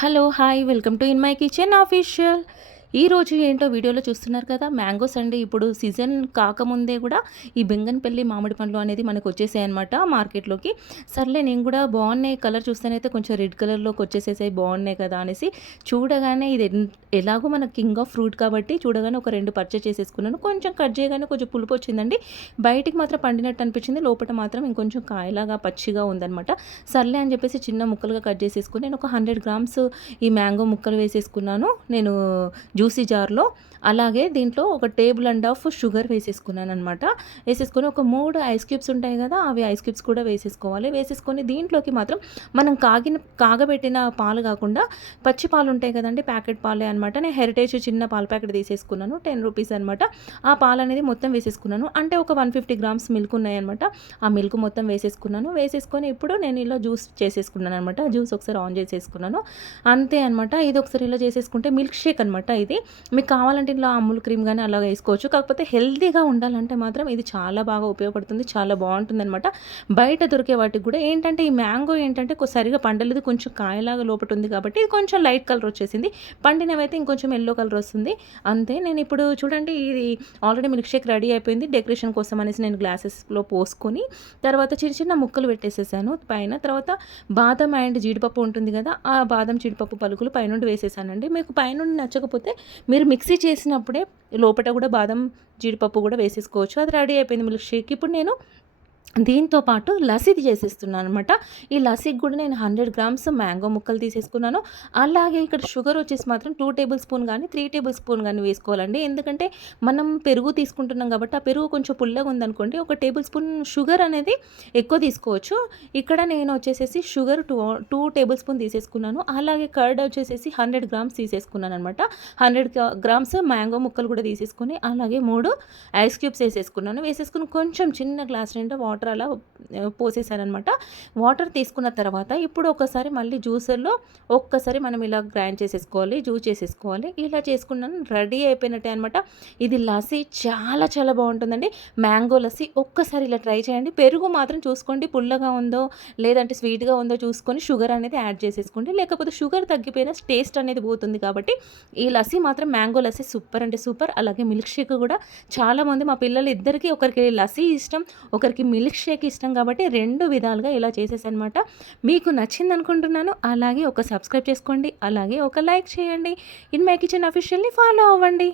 Hello, hi, welcome to In My Kitchen Official. ఈ రోజు ఏంటో వీడియోలో చూస్తున్నారు కదా మ్యాంగోస్ అండి ఇప్పుడు సీజన్ కాకముందే కూడా ఈ బెంగన్పల్లి మామిడి పండ్లు అనేది మనకు వచ్చేసాయి అనమాట మార్కెట్లోకి సర్లే నేను కూడా బాగున్నాయి కలర్ చూస్తేనైతే కొంచెం రెడ్ కలర్లోకి వచ్చేసేసాయి బాగున్నాయి కదా అనేసి చూడగానే ఇది ఎలాగో మన కింగ్ ఆఫ్ ఫ్రూట్ కాబట్టి చూడగానే ఒక రెండు పర్చేస్ చేసేసుకున్నాను కొంచెం కట్ చేయగానే కొంచెం పులుపు వచ్చిందండి బయటికి మాత్రం పండినట్టు అనిపించింది లోపల మాత్రం ఇంకొంచెం కాయలాగా పచ్చిగా ఉందనమాట సర్లే అని చెప్పేసి చిన్న ముక్కలుగా కట్ చేసేసుకుని నేను ఒక హండ్రెడ్ గ్రామ్స్ ఈ మ్యాంగో ముక్కలు వేసేసుకున్నాను నేను జ్యూస్ జ్యూసీ జార్లో అలాగే దీంట్లో ఒక టేబుల్ అండ్ హాఫ్ షుగర్ వేసేసుకున్నాను అనమాట వేసేసుకొని ఒక మూడు ఐస్ క్యూబ్స్ ఉంటాయి కదా అవి ఐస్ క్యూబ్స్ కూడా వేసేసుకోవాలి వేసేసుకొని దీంట్లోకి మాత్రం మనం కాగిన కాగబెట్టిన పాలు కాకుండా పచ్చి పాలు ఉంటాయి కదండి ప్యాకెట్ పాలే అనమాట నేను హెరిటేజ్ చిన్న పాల ప్యాకెట్ తీసేసుకున్నాను టెన్ రూపీస్ అనమాట ఆ పాలు అనేది మొత్తం వేసేసుకున్నాను అంటే ఒక వన్ ఫిఫ్టీ గ్రామ్స్ మిల్క్ ఉన్నాయన్నమాట ఆ మిల్క్ మొత్తం వేసేసుకున్నాను వేసేసుకొని ఇప్పుడు నేను ఇలా జ్యూస్ చేసేసుకున్నాను అనమాట జ్యూస్ ఒకసారి ఆన్ చేసేసుకున్నాను అంతే అనమాట ఇది ఒకసారి ఇలా చేసేసుకుంటే మిల్క్ షేక్ అనమాట ఇది ఉంటుంది మీకు కావాలంటే ఇలా అమ్ములు క్రీమ్ కానీ అలా వేసుకోవచ్చు కాకపోతే హెల్తీగా ఉండాలంటే మాత్రం ఇది చాలా బాగా ఉపయోగపడుతుంది చాలా బాగుంటుంది అనమాట బయట దొరికే వాటికి కూడా ఏంటంటే ఈ మ్యాంగో ఏంటంటే సరిగా పండలేదు కొంచెం కాయలాగా లోపల ఉంది కాబట్టి ఇది కొంచెం లైట్ కలర్ వచ్చేసింది పండినవైతే ఇంకొంచెం ఎల్లో కలర్ వస్తుంది అంతే నేను ఇప్పుడు చూడండి ఇది ఆల్రెడీ మిల్క్ షేక్ రెడీ అయిపోయింది డెకరేషన్ కోసం అనేసి నేను గ్లాసెస్లో పోసుకొని తర్వాత చిన్న చిన్న ముక్కలు పెట్టేసేసాను పైన తర్వాత బాదం అండ్ జీడిపప్పు ఉంటుంది కదా ఆ బాదం జీడిపప్పు పలుకులు పైనుండి వేసేసానండి మీకు పైనుండి నచ్చకపోతే మీరు మిక్సీ చేసినప్పుడే లోపల కూడా బాదం జీడిపప్పు కూడా వేసేసుకోవచ్చు అది రెడీ అయిపోయింది మిల్క్ షేక్ ఇప్పుడు నేను దీంతో పాటు లస్సీ చేసేస్తున్నాను అనమాట ఈ లస్సీకి కూడా నేను హండ్రెడ్ గ్రామ్స్ మ్యాంగో ముక్కలు తీసేసుకున్నాను అలాగే ఇక్కడ షుగర్ వచ్చేసి మాత్రం టూ టేబుల్ స్పూన్ కానీ త్రీ టేబుల్ స్పూన్ కానీ వేసుకోవాలండి ఎందుకంటే మనం పెరుగు తీసుకుంటున్నాం కాబట్టి ఆ పెరుగు కొంచెం పుల్లగా ఉందనుకోండి ఒక టేబుల్ స్పూన్ షుగర్ అనేది ఎక్కువ తీసుకోవచ్చు ఇక్కడ నేను వచ్చేసేసి sugar two two tablespoon తీసేసుకున్నాను అలాగే కర్డ్ వచ్చేసేసి హండ్రెడ్ గ్రామ్స్ తీసేసుకున్నాను అనమాట హండ్రెడ్ గ్రామ్స్ మ్యాంగో ముక్కలు కూడా తీసేసుకుని అలాగే మూడు ఐస్ క్యూబ్స్ వేసేసుకున్నాను వేసేసుకుని కొంచెం చిన్న గ్లాస్ నిండా వాటర్ వాటర్ అలా అనమాట వాటర్ తీసుకున్న తర్వాత ఇప్పుడు ఒకసారి మళ్ళీ జ్యూసర్లో ఒక్కసారి మనం ఇలా గ్రైండ్ చేసేసుకోవాలి జ్యూస్ చేసేసుకోవాలి ఇలా చేసుకున్నాను రెడీ అయిపోయినట్టే అనమాట ఇది లస్సీ చాలా చాలా బాగుంటుందండి మ్యాంగో లస్సీ ఒక్కసారి ఇలా ట్రై చేయండి పెరుగు మాత్రం చూసుకోండి పుల్లగా ఉందో లేదంటే స్వీట్గా ఉందో చూసుకొని షుగర్ అనేది యాడ్ చేసేసుకోండి లేకపోతే షుగర్ తగ్గిపోయినా టేస్ట్ అనేది పోతుంది కాబట్టి ఈ లస్సీ మాత్రం మ్యాంగో లస్సీ సూపర్ అంటే సూపర్ అలాగే మిల్క్ షేక్ కూడా చాలామంది మా పిల్లలు ఇద్దరికి ఒకరికి లస్సీ ఇష్టం ఒకరికి మిల్క్ మిల్క్ షేక్ ఇష్టం కాబట్టి రెండు విధాలుగా ఇలా చేసేసనమాట మీకు నచ్చింది అనుకుంటున్నాను అలాగే ఒక సబ్స్క్రైబ్ చేసుకోండి అలాగే ఒక లైక్ చేయండి ఇన్ మై కిచెన్ అఫీషియల్ని ఫాలో అవ్వండి